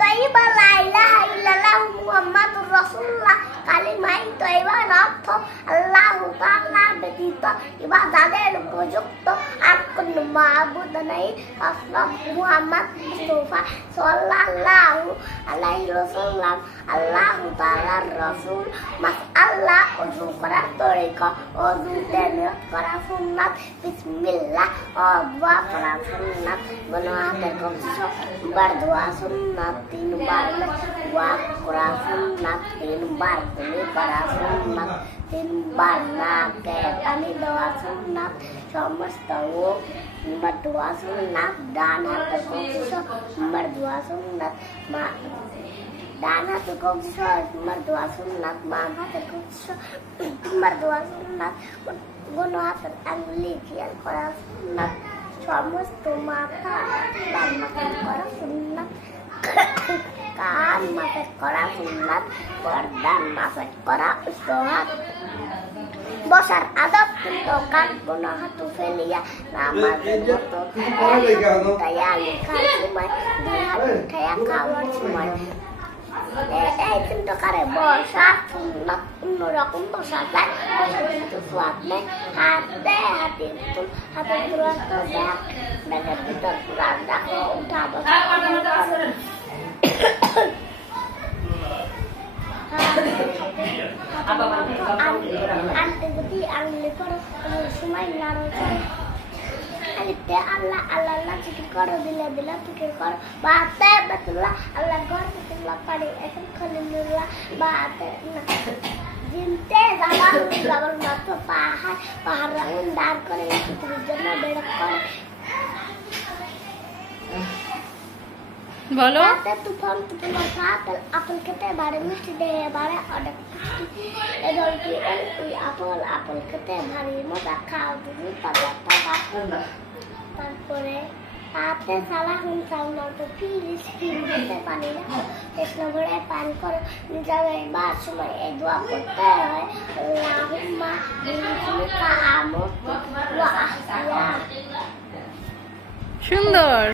তৈবা লা ইলাহা ইল্লাল্লাহ মুহাম্মাদুর রাসূলুল্লাহ কালিমায়ে তৈবার অর্থ আল্লাহু তাআলা ব্যতীত ইবাদতের উপযুক্ত আর কোন মাবুদ নেই। হযরত মুহাম্মদ মুস্তাফা সাল্লাল্লাহু আলাইহি ওয়াসাল্লাম আল্লাহু তাআলার রাসূল। মাসআল্লাহ ওযু করার তরিকা, ওযুতে নিয়ত করা সুন্নাত, বিসমিল্লাহ ওয়া করা সুন্নাত, গুনাহের কবুল বরদুয়া সুন্নাত, 3 বার ওয়া করা সুন্নাত, 3 বার তুমি করা সুন্নাত, 3 বার নাকে পানি দেওয়া সুন্নাত, সমস্ত বরদুয়া সুন্নাত, ডান হাতে কবুল বরদুয়া সুন্নাত, ডান হাতে কবুল বরদুয়া সুন্নাত, বাম হাতে কবুল বরদুয়া সুন্নাত, কোন হাতের আঙ্গুলি খেয়াল করা সুন্নাত, সমস্ত মাথা ডান মাথায় করা সুন্নাত, কান মাথায় করা সুন্নাত, ডান মাথায় করা উসওয়াত। বসার আদব কিন্তু কান কোন হাত ফেলিয়া নামাজের মতো তাইয়া লেখার সময় দুই হাত উঠাইয়া খাওয়ার সময় এই কিন্তু কারে বসা সুন্নাত। অন্যরকম বসা যায়, বসা কিন্তু সোয়াদ নেই। হাতে হাতে তুল, হাতে তুলার তো ব্যাগ, ব্যাগের ভিতর পুরান দেখো উঠা বসা আনতে যদি আনলে করো সময় নাড়ো আলিতে আল্লাহ আল্লাহ আল্লাহ জিকির করো, দিলে দিলে ফিকির করো, বাতে বাতুল্লাহ আল্লাহ ঘর বাতুল্লাহ পারি এখন খলিলুল্লাহ বাতে জিনতে জামাল জামাল মাত্র পাহাড় পাহাড় রাখুন দাঁড় করে পৃথিবীর জন্য বেড়ক করে বলো। তুফান তুফান আপেল আপেল খেতে বাড়ে মিষ্টি দেহে বাড়ে অনেক মিষ্টি এদলটি ওই আপেল আপেল খেতে ভারী মজা খাও তুমি পাতা পাতা। তারপরে হাতে সালা হুন সাউন্ড তো ফিরিস ফিরতে পানি রাখো, কৃষ্ণ ভরে পান করো, নিজের বার সময় এই দোয়া করতে হয় আল্লাহুম্মা বিসমিকা আমুতু ওয়া আহইয়া। সুন্দর।